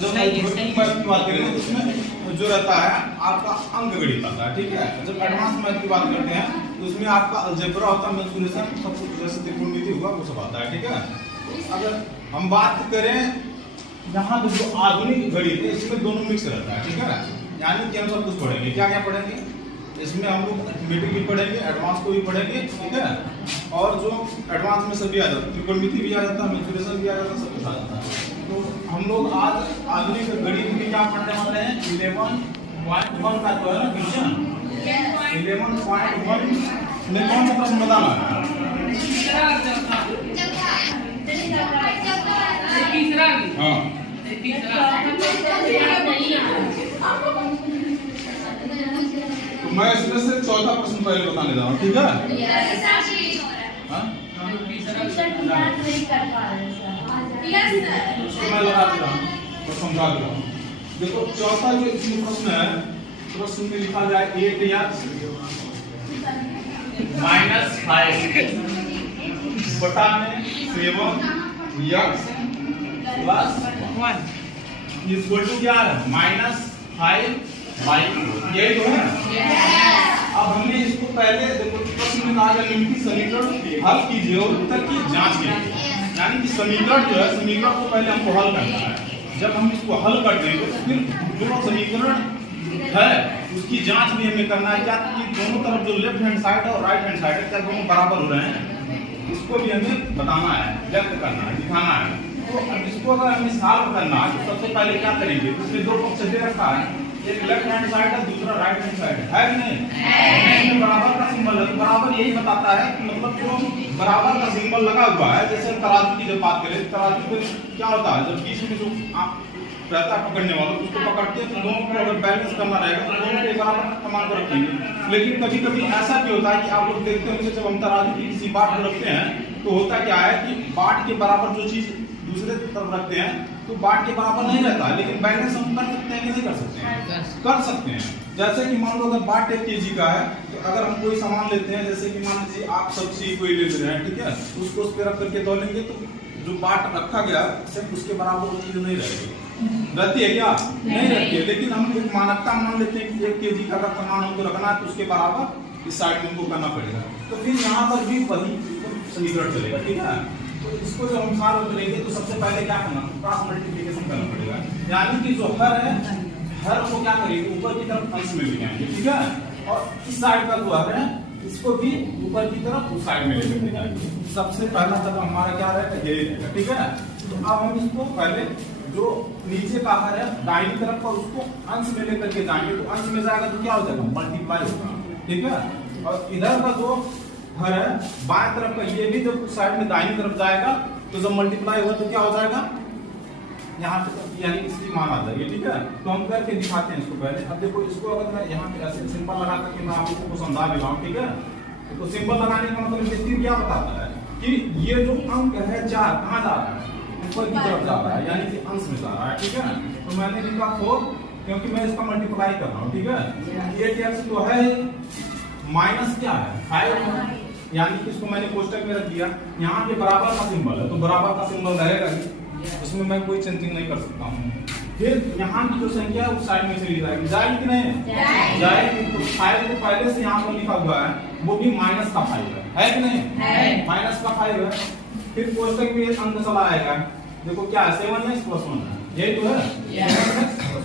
जब मैथ की बात करेंगे तो उसमें जो रहता है आपका अंक गणित आता है, ठीक है। जब एडवांस मैथ की बात करते हैं तो उसमें आपका अलजेब्रा होता है, मेंसुरेशन, सब कुछ जैसे त्रिकोणमिति हुआ वो सब आता है, ठीक है। अगर हम बात करें यहाँ तो जो आधुनिक गणित है इसमें दोनों मिक्स रहता है, ठीक है। यानी कि हम सब कुछ पढ़ेंगे, क्या क्या पढ़ेंगे इसमें, हम लोग अरिथमेटिक भी पढ़ेंगे, एडवांस को भी पढ़ेंगे, ठीक है। और जो एडवांस में सभी आ जाता है, त्रिकोणमिति भी आ जाता है, मेंसुरेशन भी आ जाता है, सब कुछ आ जाता है। तो हम लोग आज आधुनिक गणित में क्या पढ़ने वाले हैं, 11.1 का जो है ना क्वेश्चन, 11.1 में कौन सा प्रश्न बताना है? हाँ, तो मैं इसमें से चौथा प्रश्न पहले बताने जा रहा हूँ, ठीक है। मैं लगा दे रहा हूँ और समझा दे रहा हूँ। देखो चौथा जो इसमें प्रश्न है, प्रश्न में लिखा जाए 8x -5 बटा में 7x प्लस 1 इक्वल टू क्या है, -5/4, यही तो है। अब हमने इसको पहले देखो प्रश्न में कहा निम्नलिखित समीकरण हल कीजिए और उत्तर की जांच कीजिए। यानी कि समीकरण जो है, समीकरण को पहले हमको हल करना है। जब हम इसको हल कर देंगे तो फिर जो समीकरण है उसकी जांच भी हमें करना है, क्या कि दोनों तरफ जो लेफ्ट हैंड साइड और राइट हैंड साइड है क्या दोनों बराबर हो रहे हैं, इसको भी हमें बताना है, व्यक्त करना है, दिखाना है। तो अब इसको अगर हमें सॉल्व करना है तो सबसे पहले क्या करेंगे, इसमें दो पक्ष दे रखा है, एक लेफ्ट हैंड साइड है, दूसरा राइट हैंड साइड है कि नहीं? इसमें बराबर का सिंबल है, तो बराबर यही बताता है कि मतलब जो बराबर का सिंबल लगा हुआ है, जैसे तराजू की जब बात करें, तराजू में क्या होता है, जब बीच में जो रहता है पकड़ने वाला उसको पकड़ते हैं तो दोनों को अगर बैलेंस करना रहेगा तो दोनों के बराबर कमान को रखेंगे। लेकिन कभी कभी ऐसा भी होता है कि आप लोग देखते होंगे जब हम तराजू की किसी बाट को रखते हैं तो होता क्या है कि बाट के बराबर जो चीज दूसरे तरफ रखते हैं तो बाट के बराबर नहीं रहता है, लेकिन बैलेंस हम कर सकते हैं कि नहीं कर सकते हैं? कर सकते हैं। जैसे कि मान लो अगर बाट 1 kg का है तो अगर हम कोई सामान लेते हैं, जैसे कि मान लीजिए आप सब्जी कोई ले रहे हैं, ठीक है, उसको उस पर रख करके तोलेंगे तो जो बाट रखा गया सिर्फ उसके बराबर वो चीज नहीं रहेगी, रहती है क्या? नहीं रहती है। लेकिन हम एक मानकता मान लेते हैं कि 1 kg का अगर सामान हमको रखना है तो उसके बराबर इस साइड में हमको करना पड़ेगा, तो फिर यहाँ पर भी वही समीकरण चलेगा, ठीक है। तो इसको जब हम सॉल्व करेंगे तो सबसे पहले क्या करना, क्रॉस मल्टीप्लिकेशन करना पड़ेगा। यानी कि जो हर है, हर को क्या करेंगे, ऊपर की तरफ अंश में ले आएंगे, ठीक है, और इस साइड का जो हर है इसको भी ऊपर की तरफ उस साइड में लेकर जाएंगे। सबसे पहला कदम हमारा क्या रहेगा, ये रहेगा, ठीक है। तो अब हम इसको पहले जो नीचे का हर है दाहिनी तरफ का उसको अंश में लेकर के जाएंगे, तो अंश में जाएगा तो क्या हो जाएगा, मल्टीप्लाई होगा, ठीक है। और इधर का जो हर है बाएं तरफ का, ये भी जब उस साइड में दाहिनी तरफ जाएगा तो जब मल्टीप्लाई होगा तो क्या हो जाएगा, यहाँ पे यानी इसकी मान आ जाएगी, ठीक है। तो हम करके दिखाते हैं इसको पहले। अब देखो इसको अगर मैं यहाँ पे ऐसे सिंपल लगा करके मैं आप लोगों को समझा दे रहा हूँ, ठीक है। तो सिंपल लगाने का मतलब ये क्या बताता है कि ये जो अंक है 4 कहाँ जा रहा है, ऊपर की तरफ जा रहा है, यानी कि अंश में जा रहा है, ठीक है। तो मैंने लिखा 4 क्योंकि मैं इसका मल्टीप्लाई कर रहा हूँ, ठीक है। ये क्या तो है माइनस क्या है 5, यानी कि इसको मैंने कोष्टक में रख दिया। यहाँ पे बराबर का सिंबल है तो बराबर का सिंबल रहेगा ही, इसमें मैं कोई चेंजिंग नहीं कर सकता हूँ। फिर यहाँ की जो संख्या है उस साइड में चली जाएगी, जाएगी कि नहीं जाएगी। तो 5 को पहले से यहाँ पर लिखा हुआ है वो भी माइनस का 5 है कि नहीं, माइनस का 5 है। फिर कोष्टक में एक अंक चला आएगा, देखो क्या है 7x + 1 है, यही तो है 7x + 1।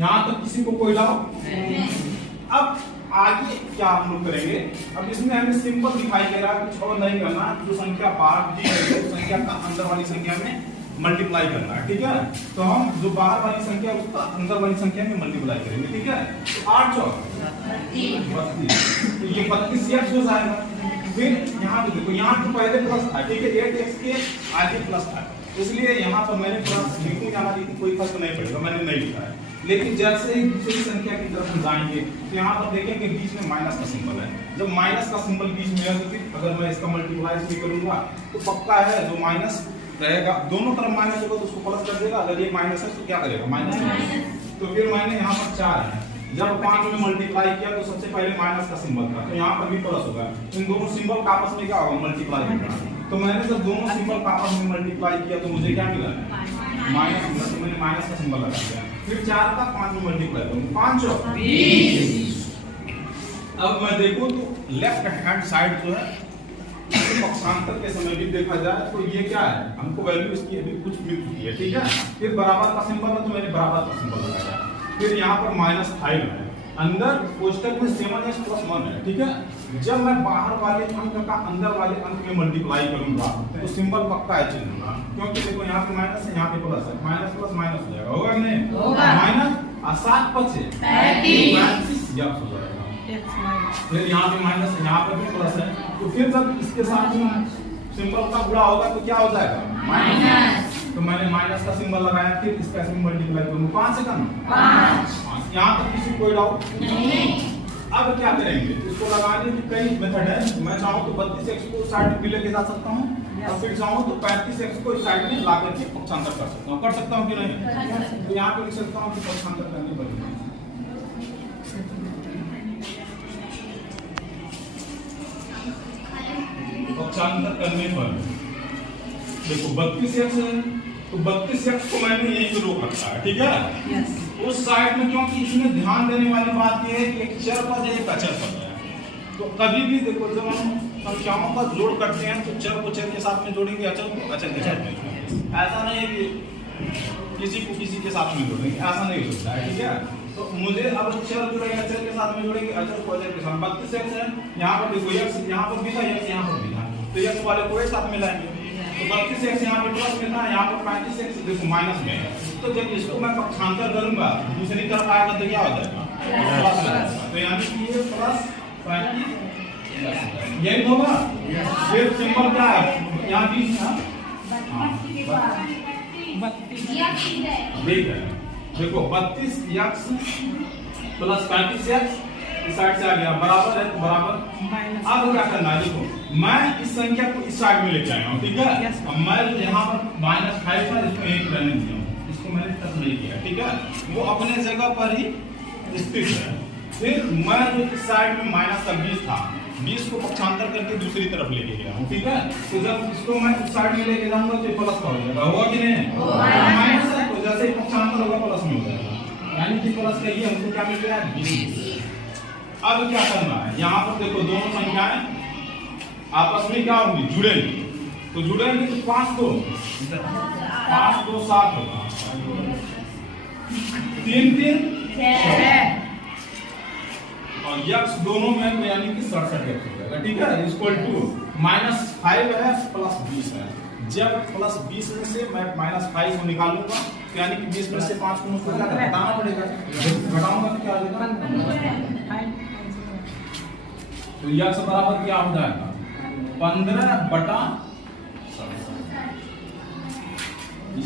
यहाँ तक किसी को कोई डाउट? अब आगे क्या हम लोग करेंगे, अब इसमें हमें सिंपल दिखाई दे रहा है, कुछ और नहीं करना, जो संख्या बाहर दी गई है उस संख्या का अंदर वाली संख्या में मल्टीप्लाई करना है, ठीक है। तो हम जो बाहर वाली संख्या उसका अंदर वाली संख्या में मल्टीप्लाई करेंगे, ठीक है। तो 8 × 4 32, तो ये 32x हो जाएगा। फिर यहाँ पे देखो, यहाँ तो पहले प्लस था, ठीक है, 8x के आगे प्लस था, इसलिए यहाँ पर मैंने प्लस लिखूं या ना लिखूं कोई फर्क नहीं पड़ेगा, मैंने नहीं लिखा है। लेकिन जैसे ही दूसरी संख्या की तरफ हम जाएंगे तो यहाँ पर देखेंगे बीच में माइनस का सिंबल है। जब माइनस का सिंबल बीच में है तो फिर अगर मैं इसका मल्टीप्लाई भी करूंगा तो पक्का है जो माइनस रहेगा, दोनों तरफ माइनस होगा तो उसको प्लस कर देगा। अगर ये माइनस है तो क्या करेगा, माइनस। तो फिर मैंने यहाँ पर 4 है, जब 5 में मल्टीप्लाई किया तो सबसे पहले माइनस का सिंबल था, तो यहाँ पर भी प्लस होगा। इन दोनों सिंबल का आपस में क्या होगा, मल्टीप्लाई होगा। तो मैंने जब दोनों सिंबल का आपस में मल्टीप्लाई किया तो मुझे क्या मिला, माइनस, तो मैंने माइनस का सिंबल लगा दिया। फिर 4 का 5 में मल्टीप्लाई करूँ, 5 और 20। अब मैं देखूं तो लेफ्ट हैंड साइड जो है पक्षांतर के समय भी देखा जाए तो ये क्या है, हमको वैल्यू इसकी अभी कुछ मिल चुकी है, ठीक है। फिर बराबर का सिंबल है तो मैंने बराबर का सिंबल लगाया। फिर यहाँ पर -5 है, अंदर कोष्टक में 7x + 1 है, ठीक है। जब मैं बाहर वाले अंक का अंदर वाले अंक में मल्टीप्लाई करूंगा तो सिंबल पक्का है चेंज होगा, क्योंकि देखो यहाँ पे माइनस है, यहाँ पे प्लस है, माइनस प्लस माइनस हो जाएगा, होगा नहीं? माइनस और 7 5 35 यक्स हो जाएगा। फिर यहाँ पे माइनस है, यहाँ पे भी प्लस है, तो फिर जब इसके साथ में सिंबल का गुणा होगा तो क्या हो जाएगा, माइनस। तो मैंने माइनस का सिंबल लगाया, फिर इसका सिंबल मल्टीप्लाई करूँ, 5 से कम 5। यहाँ तक किसी कोई डाउट नहीं। अब क्या करेंगे, इसको लगाने की कई मेथड है। मैं चाहूँ तो 32x को साइड में लेके जा सकता हूँ, और फिर चाहूँ तो 35x को इस साइड में ला करके पक्षांतर कर सकता हूँ। कर सकता हूँ कि नहीं? तो यहाँ पे लिख सकता हूँ कि पक्षांतर करने पर पक्षांतर करने पर देखो 32x है, तो 32x को मैंने यहीं पे रोक रखा है, ठीक है। उस साइड में, क्योंकि इसमें ध्यान देने वाली बात यह है कि एक चर पद है, एक अचर पद है। तो कभी भी देखो जब हम संख्याओं का जोड़ करते हैं तो चर को चर के साथ में जोड़ेंगे, अचर को अचर के साथ में जोड़ेंगे। ऐसा नहीं है कि किसी को किसी के साथ में जोड़ेंगे, ऐसा नहीं हो सकता है, ठीक है। तो मुझे अब चर जोड़ेंगे अचर के साथ में जोड़ेंगे, अचर को अचर के साथ। 32x है, यहाँ पर देखो x, यहाँ पर भी था x, यहाँ पर भी था, तो x वाले को एक साथ मिलाएंगे। तो 32x यहाँ पे प्लस में था, यहाँ पर 35x देखो माइनस में है। तो जब इसको मैं पक्षांतर करूंगा दूसरी तरफ आएगा तो क्या हो जाएगा, प्लस। तो यानी कि ये प्लस 35 यही होगा। फिर सिंबल क्या है, यहाँ 20 था, ठीक है। देखो 32x प्लस 35x इस साइड से आ गया, बराबर है तो बराबर। अब क्या करना है, देखो मैं इस संख्या को इस साइड में लेके आया हूँ, ठीक है। अब मैं यहाँ पर -5 था, इसको 1 रहने दिया, इसको मैंने टच नहीं किया, ठीक है। वो अपने जगह पर ही स्थित है। फिर मैं जो इस साइड में माइनस का 20 था, 20 को पक्षांतर करके दूसरी तरफ लेके गया हूँ, ठीक है। तो जब इसको मैं इस साइड में लेके जाऊंगा तो प्लस का हो जाएगा, होगा कि नहीं? माइनस है तो जैसे ही पक्षांतर होगा प्लस में हो जाएगा, यानी कि प्लस का ये हमको क्या मिल गया, 20। अब क्या करना है, यहाँ पर देखो दोनों संख्याएं आपस में क्या होंगी, जुड़ेंगी। तो जुड़ेंगे तो 5 2 7 होगा, 3 3 6 और यक्स दोनों में यानी कि 67 हो जाएगा, ठीक है। इक्वल टू -5 है प्लस 20 है। जब प्लस 20 में से मैं -5 को निकालूंगा तो यानी कि 20 में से 5 को मुझको घटाना पड़ेगा, घटाऊंगा तो क्या आ जाएगा, तो यक्स बराबर क्या हो जाएगा, 15/67।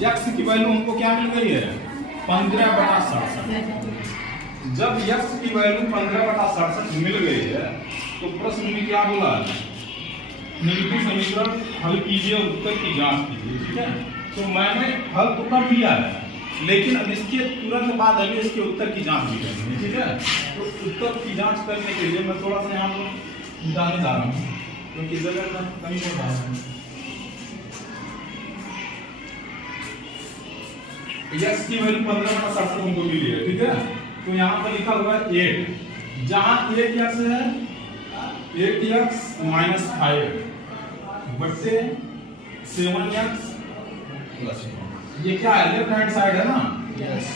यक्स की वैल्यू हमको क्या मिल गई है, 15/67। जब यक्स की वैल्यू 15/67 मिल गई है तो प्रश्न में क्या बोला, निम्नलिखित समीकरण हल कीजिए और उत्तर की जांच कीजिए, ठीक है। तो मैंने हल तो कर दिया है, लेकिन अब इसके तुरंत बाद अभी इसके उत्तर की जांच भी करनी है, ठीक है। तो उत्तर की जांच करने के लिए मैं थोड़ा सा यहाँ पर मिटाने जा रहा हूँ, क्योंकि जगह में कमी हो रहा है। x की वैल्यू 15/67 हमको मिली है, ठीक है। तो यहाँ पर लिखा हुआ है 8, जहाँ 8x है 8x - 5 बट्टे 7x प्लस 1। ये क्या है, लेफ्ट हैंड साइड है ना, यस।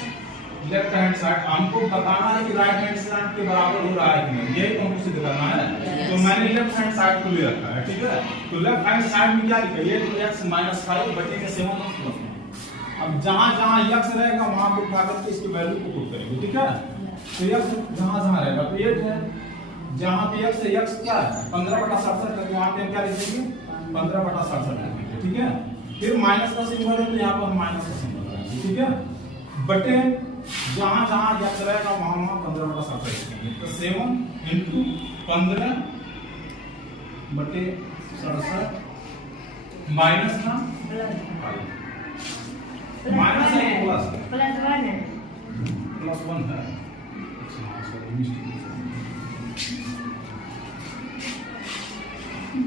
लेफ्ट हैंड साइड हमको बताना है कि राइट हैंड साइड के बराबर हो रहा है कि नहीं, यही हमको सिद्ध करना है। तो मैंने लेफ्ट हैंड साइड को ले रखा है, ठीक है। तो लेफ्ट हैंड साइड में क्या लिखा है, 8x - 5 बट्टे के 7x प्लस 1। अब जहां जहां x रहेगा वहां पे उठा करके इसकी वैल्यू को पुट करेंगे, ठीक है। तो x जहां जहां रहेगा तो 8 है, जहां पे x है, x क्या है 15/67 है, वहां पे हम क्या लिख देंगे 15/67 लिख देंगे, ठीक है। फिर माइनस का सिंबल है तो यहाँ पर हम माइनस का सिंबल लगाएंगे, ठीक है। बटे जहां जहां x रहेगा वहां वहां 15/67 लिखेंगे, तो 7 × 15 बटे 67 माइनस का माइनस है प्लस +1 है, +1 है,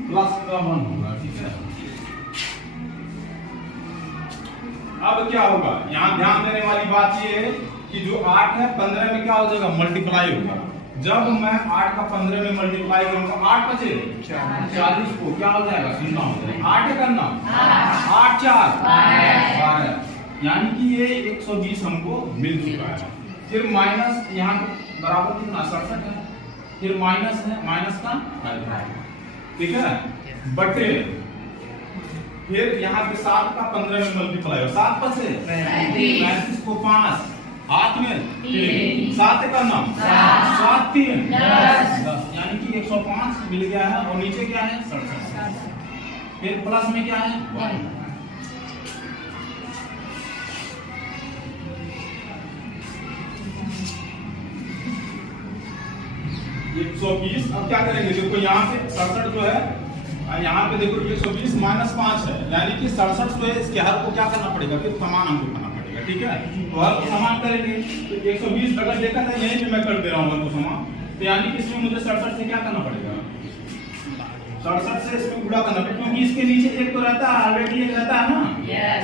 प्लस का 1 होगा, ठीक है। अब क्या होगा, यहाँ ध्यान देने वाली बात ये है कि जो 8 है 15 में क्या हो जाएगा, मल्टीप्लाई होगा। जब मैं 8 का 15 में मल्टीप्लाई करूंगा, 8 बचे 40 को क्या हो जाएगा, सुनना हो जाएगा। 8 करना 8 4 12, यानी कि ये 120 हमको मिल चुका है। फिर माइनस यहाँ बराबर कितना 67 है, फिर माइनस है, माइनस का ठीक है, बटे फिर यहाँ पे 7 का 15 में मल्टीप्लाई हो, 7 बचे 35 को 5 हाथ में 7 का नाम 7 3 10, यानी कि 105 मिल गया है। और नीचे क्या है 67, फिर प्लस में क्या है 1। 120। अब क्या करेंगे, देखो यहाँ पे 67 जो है, यहाँ पे देखो 120 माइनस 5 है, यानी कि 67 जो है इसके हर को क्या करना पड़ेगा, फिर समान हमको करना पड़ेगा। ठीक है, तो हर को समान करेंगे तो 120 अगर देखा था यहीं पे मैं कर दे रहा हूँ हर को समान, तो यानी कि इसमें मुझे 67 से क्या करना पड़ेगा, 67 से इसमें गुणा करना पड़ेगा, क्योंकि इसके नीचे एक तो रहता है, ऑलरेडी एक रहता है ना,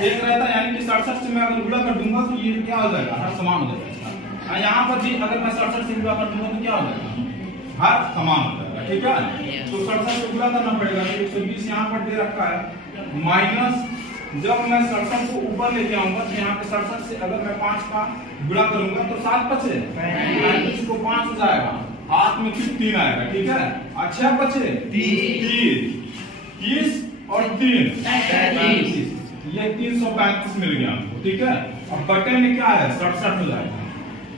एक रहता है, यानी कि 67 से मैं अगर गुणा कर दूंगा तो ये क्या हो जाएगा, हर समान हो जाएगा। यहाँ पर भी अगर मैं 67 से गुणा कर दूंगा तो क्या हो जाएगा, हर समान हो जाएगा। ठीक है, तो 67 से गुणा करना पड़ेगा, 120 यहाँ पर दे रखा है, माइनस जब मैं 67 को ऊपर लेके आऊंगा तो यहाँ पे 67 से अगर मैं 5 का गुणा करूंगा तो 7 बचे, 35 को 5 हो जाएगा, हाथ में फिर 3 आएगा। ठीक है, अच्छा बचे 30 और 3 35, ये 335 मिल गया हमको। ठीक है, अब बटे में क्या है 67 हो जाएगा,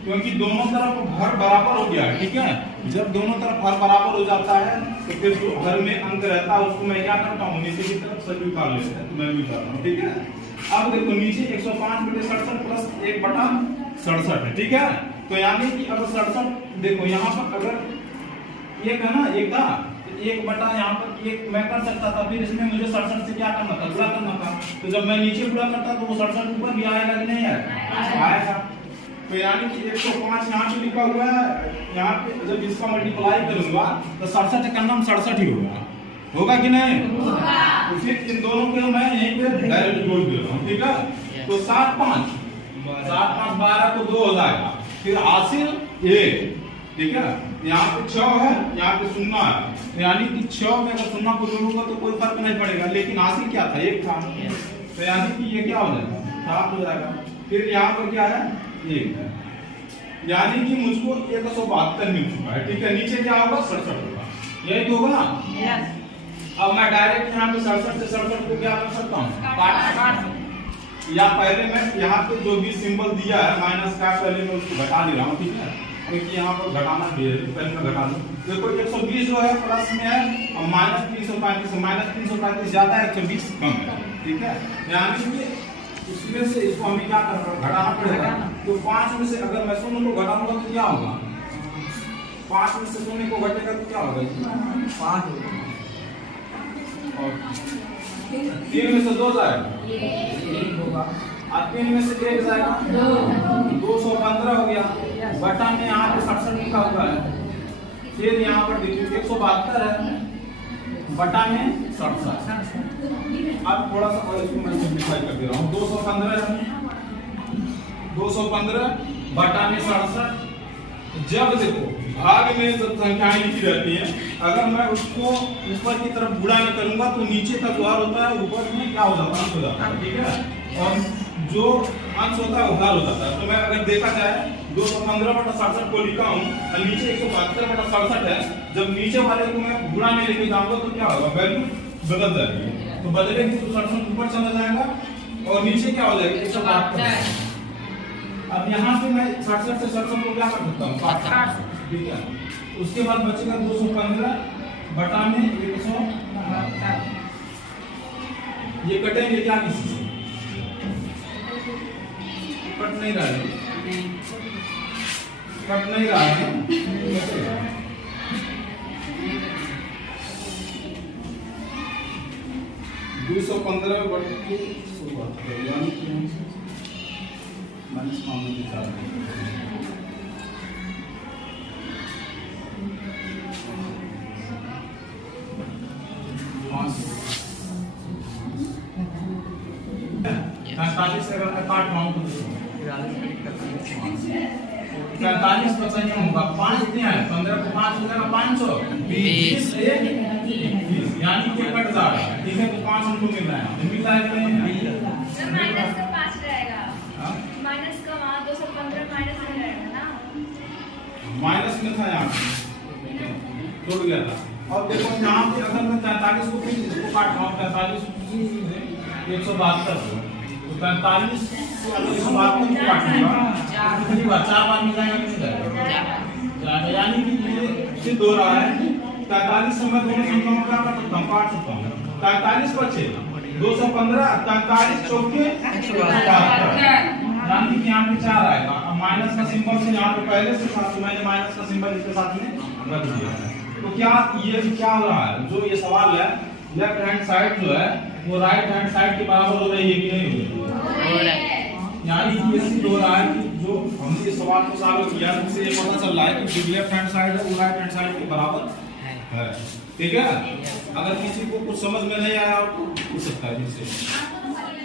क्योंकि दोनों तरफ हर बराबर हो गया है। ठीक है, जब दोनों तरफ हर बराबर हो जाता है तो फिर जो हर में अंक रहता है उसको मैं क्या करता हूँ, नीचे की तरफ सभी उतार लेते हैं, तो मैं भी उतार रहा हूँ। ठीक है, अब देखो नीचे 105 बटे 67 प्लस 1 बटा 67 है। ठीक है, तो यानी कि अगर 67 देखो यहाँ पर अगर एक है ना, एक था, एक बटा यहाँ पर एक मैं कर सकता था, फिर इसमें मुझे 67 से क्या करना था, गुणा करना था। तो जब मैं नीचे गुणा करता तो वो 67 ऊपर भी आएगा कि नहीं आएगा। तो यानी कि 105 यहाँ पे लिखा हुआ है, यहाँ पे जब इसका मल्टीप्लाई करूंगा तो 67 का नाम 67 ही होगा कि नहीं होगा। तो फिर इन दोनों को मैं यहीं पे डायरेक्ट जोड़ दे रहा हूँ। ठीक है, तो 7 5 12 को 2 हो जाएगा, फिर हासिल 1। ठीक है, यहाँ पे 6 है, यहाँ पे 0 है, यानी कि 6 में अगर 0 को जोड़ूंगा तो कोई फर्क नहीं पड़ेगा, लेकिन हासिल क्या था 1 था, तो यानी कि ये क्या हो जाएगा 7 हो जाएगा। फिर यहाँ पर क्या है 1 है, यानी कि मुझको 172 मिल चुका है। ठीक है, नीचे क्या होगा 67 होगा, यही तो होगा ना। अब मैं डायरेक्ट यहाँ पे 67 से 67 को क्या कर सकता हूँ, काट, या पहले मैं यहाँ पे जो भी सिंबल दिया है माइनस का, पहले मैं उसको घटा दे रहा हूँ। ठीक है, क्योंकि यहाँ पर घटाना भी है, पहले मैं घटा दूँ। देखो 120 जो है प्लस में है और माइनस 335 ज्यादा है, 120 कम है। ठीक है, यानी कि इसमें से इसको हमें क्या करना, घटाना पड़ेगा। तो 5 में से अगर मैं 0 को घटाऊंगा तो क्या होगा, 5 में से 0 को घटेगा तो क्या होगा 5 होगा, और 3 में से 2 जाएगा 1 होगा, और 3 में से 1 जाएगा 215 हो गया। बटा में यहाँ पे 67 लिखा हुआ है, फिर यहाँ पर देखिए 172 है, बटा में 67। अब थोड़ा सा और इसको मैं सिंप्लीफाई कर दे रहा हूँ, 215 बटा में 67। जब देखो भाग में जब संख्याएं लिखी रहती हैं, अगर मैं उसको ऊपर की तरफ गुणा में करूंगा तो नीचे का जो हर होता है ऊपर में क्या हो जाता है, अंश हो जाता है। ठीक है, और जो अंश होता है उधार हो जाता है। तो मैं अगर देखा जाए 215 बटा 67 को लिखा हूँ और नीचे 172 बटा 67 है, जब नीचे वाले को मैं गुणा में लेके जाऊंगा तो क्या होगा, वैल्यू बदल जाएगी। तो बदलेगी तो 67 ऊपर चला जाएगा और नीचे क्या हो जाएगा 172। अब यहाँ पे मैं 67 से 67 को क्या कर सकता हूँ, काट। ठीक है, उसके बाद बचेगा 215 बटा में 100। ये कटेंगे क्या, किसी से कट नहीं रहा है, कट नहीं रहा है। 215 बटे 100 यानी कि माइनस मामले के साथ काट रहा हूँ तो 45 का संयम होगा 5 दिया है 15 को 5 हो जाएगा 500 20 यानी कि कट जा रहा है ठीक है तो 5 हमको मिल रहा है मिल रहा है कि नहीं माइनस का 5 रहेगा माइनस का वहाँ 215 माइनस में रहेगा ना माइनस में था यहाँ टूट गया था और देखो यहाँ पे अगर मैं 43 को फिर इसको काट रहा हूँ 43 172 तो 45 से अगर 172 को काटूंगा कितनी बार 4 बार मिल जाएगा कितनी जाएगा यानी कि ये से दो रहा है 43 से मैं दोनों संख्याओं का मैं काट सकता हूँ 43 बचे 215 43 चौके 172 यानी कि यहाँ पे 4 आएगा अब माइनस का सिंबल से यहाँ पे पहले से साथ मैंने माइनस का सिंबल इसके साथ में रख दिया है तो क्या ये क्या हो रहा है जो ये सवाल है लेफ्ट हैंड साइड जो है वो राइट हैंड साइड के बराबर हो रही है कि नहीं हो रही है यानी कि ये सिद्ध हो रहा है कि जो हमने इस सवाल को सॉल्व किया उससे ये पता चल रहा है कि जो लेफ्ट हैंड साइड है वो राइट हैंड साइड के बराबर है ठीक है अगर किसी को कुछ समझ में नहीं आया तो पूछ सकता है जिससे